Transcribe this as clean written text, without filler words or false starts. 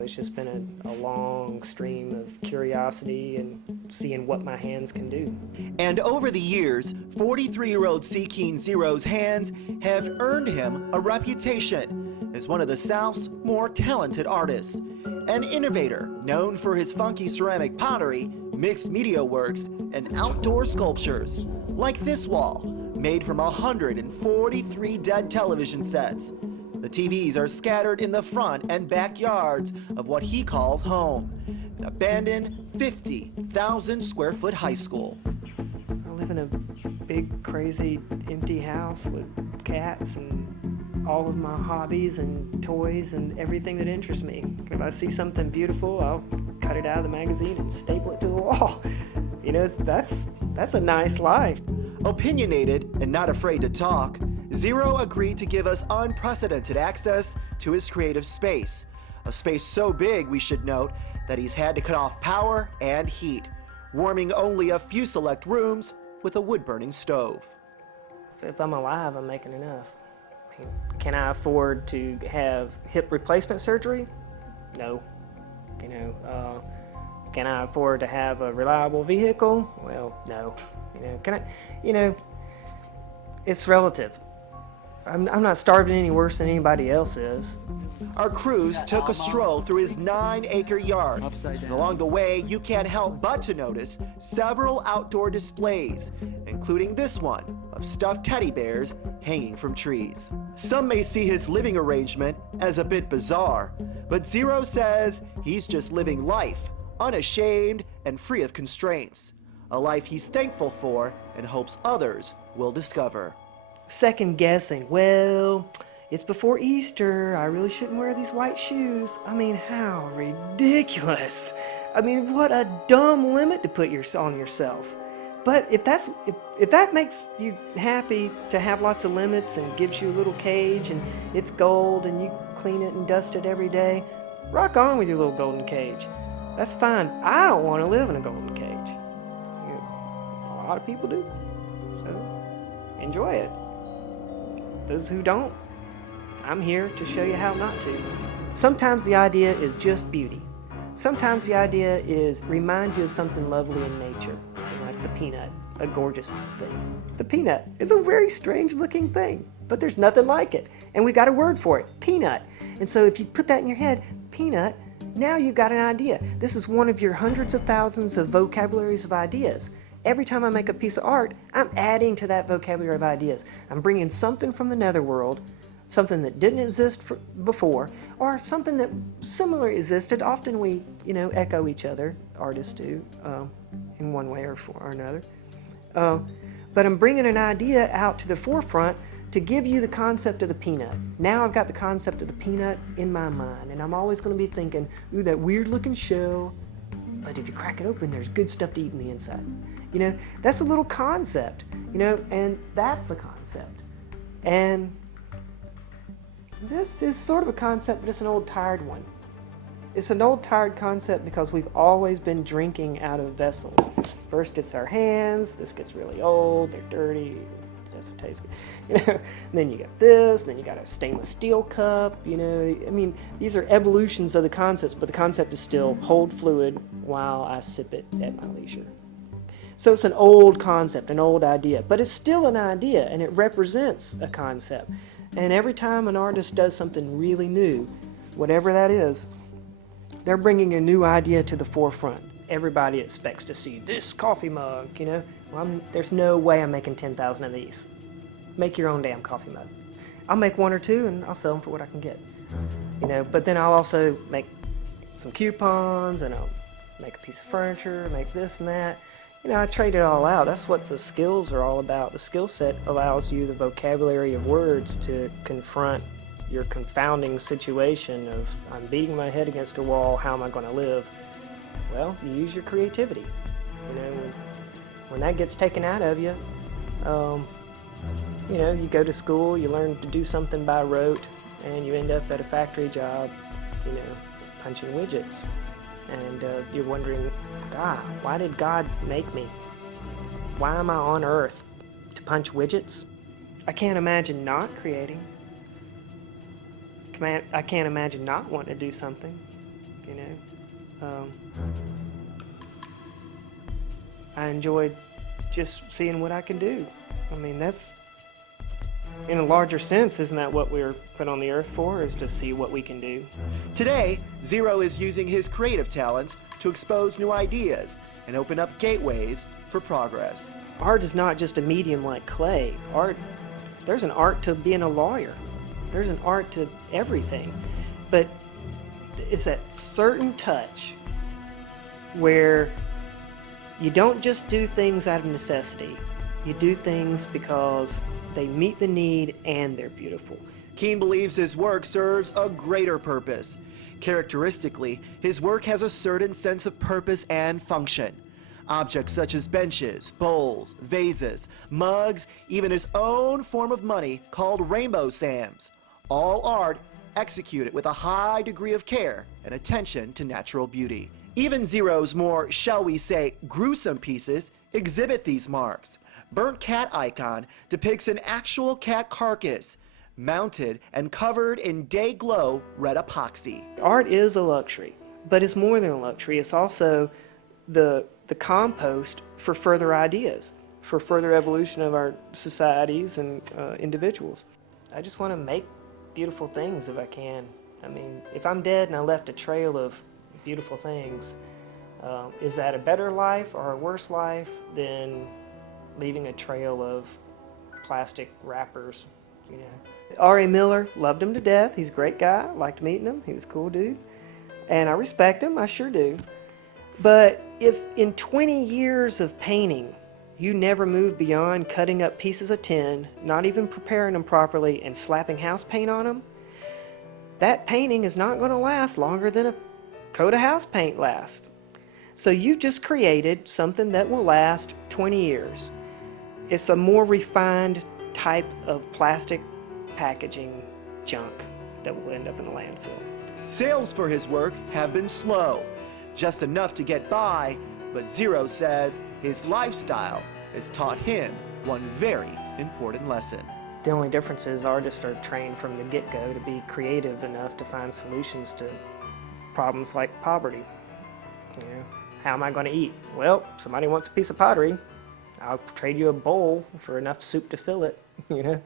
It's just been a long stream of curiosity and seeing what my hands can do. And over the years, 43-year-old Seeking Zero's hands have earned him a reputation as one of the South's more talented artists. An innovator known for his funky ceramic pottery, mixed media works, and outdoor sculptures. Like this wall, made from 143 dead television sets. The TVs are scattered in the front and backyards of what he calls home, an abandoned 50,000 square foot high school. I live in a big, crazy, empty house with cats and all of my hobbies and toys and everything that interests me. If I see something beautiful, I'll cut it out of the magazine and staple it to the wall. You know, that's a nice life. Opinionated and not afraid to talk, Zero agreed to give us unprecedented access to his creative space. A space so big, we should note, that he's had to cut off power and heat, warming only a few select rooms with a wood-burning stove. If I'm alive, I'm making enough. I mean, can I afford to have hip replacement surgery? No. You know, can I afford to have a reliable vehicle? Well, no. It's relative. I'm not starving any worse than anybody else is. Our crews took a stroll through his 9-acre yard. And along the way, you can't help but to notice several outdoor displays, including this one of stuffed teddy bears hanging from trees. Some may see his living arrangement as a bit bizarre, but Zero says he's just living life, unashamed and free of constraints. A life he's thankful for and hopes others will discover. Second guessing, well, it's before Easter, I really shouldn't wear these white shoes. I mean, how ridiculous. I mean, what a dumb limit to put on yourself. But if that makes you happy to have lots of limits and gives you a little cage and it's gold and you clean it and dust it every day, rock on with your little golden cage. That's fine. I don't want to live in a golden cage. You know, a lot of people do. So enjoy it. Those who don't, I'm here to show you how not to. Sometimes the idea is just beauty. Sometimes the idea is remind you of something lovely in nature, like the peanut, a gorgeous thing. The peanut is a very strange looking thing, but there's nothing like it. And we got a word for it, peanut. And so if you put that in your head, peanut, now you've got an idea. This is one of your hundreds of thousands of vocabularies of ideas. Every time I make a piece of art, I'm adding to that vocabulary of ideas. I'm bringing something from the netherworld, something that didn't exist before, or something that similarly existed. Often we, echo each other, artists do, in one way or another. But I'm bringing an idea out to the forefront to give you the concept of the peanut. Now I've got the concept of the peanut in my mind, and I'm always going to be thinking, ooh, that weird looking shell, but if you crack it open, there's good stuff to eat in the inside. That's a little concept, and that's a concept. And this is sort of a concept, but it's an old tired one. It's an old tired concept because we've always been drinking out of vessels. First it's our hands, this gets really old, they're dirty, it doesn't taste good. And then you got this, then you got a stainless steel cup, these are evolutions of the concepts, but the concept is still hold fluid while I sip it at my leisure. So it's an old concept, an old idea, but it's still an idea and it represents a concept. And every time an artist does something really new, whatever that is, they're bringing a new idea to the forefront. Everybody expects to see this coffee mug, Well, there's no way I'm making 10,000 of these. Make your own damn coffee mug. I'll make one or two and I'll sell them for what I can get. But then I'll also make some coupons and I'll make a piece of furniture, make this and that. I trade it all out. That's what the skills are all about. The skill set allows you the vocabulary of words to confront your confounding situation of, I'm beating my head against a wall, how am I going to live? Well, you use your creativity. When that gets taken out of you, you go to school, you learn to do something by rote, and you end up at a factory job, punching widgets. And you're wondering, God, why did God make me? Why am I on earth? To punch widgets? I can't imagine not creating. I can't imagine not wanting to do something. you know. I enjoyed just seeing what I can do. I mean, that's, in a larger sense, isn't that what we're put on the earth for, is to see what we can do? Today, Zero is using his creative talents to expose new ideas and open up gateways for progress. Art is not just a medium like clay. Art, there's an art to being a lawyer. There's an art to everything. But it's that certain touch where you don't just do things out of necessity. You do things because they meet the need and they're beautiful. Keane believes his work serves a greater purpose. Characteristically, his work has a certain sense of purpose and function. Objects such as benches, bowls, vases, mugs, even his own form of money called Rainbow Sams. All art executed with a high degree of care and attention to natural beauty. Even Zero's more, shall we say, gruesome pieces exhibit these marks. Burnt Cat Icon depicts an actual cat carcass, mounted and covered in day-glow red epoxy. Art is a luxury, but it's more than a luxury. It's also the compost for further ideas, for further evolution of our societies and individuals. I just want to make beautiful things if I can. I mean, if I'm dead and I left a trail of beautiful things, is that a better life or a worse life than leaving a trail of plastic wrappers, you know? R.A. Miller, loved him to death. He's a great guy. Liked meeting him. He was a cool dude. And I respect him. I sure do. But if in 20 years of painting, you never move beyond cutting up pieces of tin, not even preparing them properly, and slapping house paint on them, that painting is not going to last longer than a coat of house paint lasts. So you've just created something that will last 20 years. It's a more refined type of plastic packaging junk that will end up in the landfill. Sales for his work have been slow, just enough to get by, but Zero says his lifestyle has taught him one very important lesson. The only difference is artists are trained from the get-go to be creative enough to find solutions to problems like poverty. You know, how am I going to eat? Well, somebody wants a piece of pottery. I'll trade you a bowl for enough soup to fill it, you know.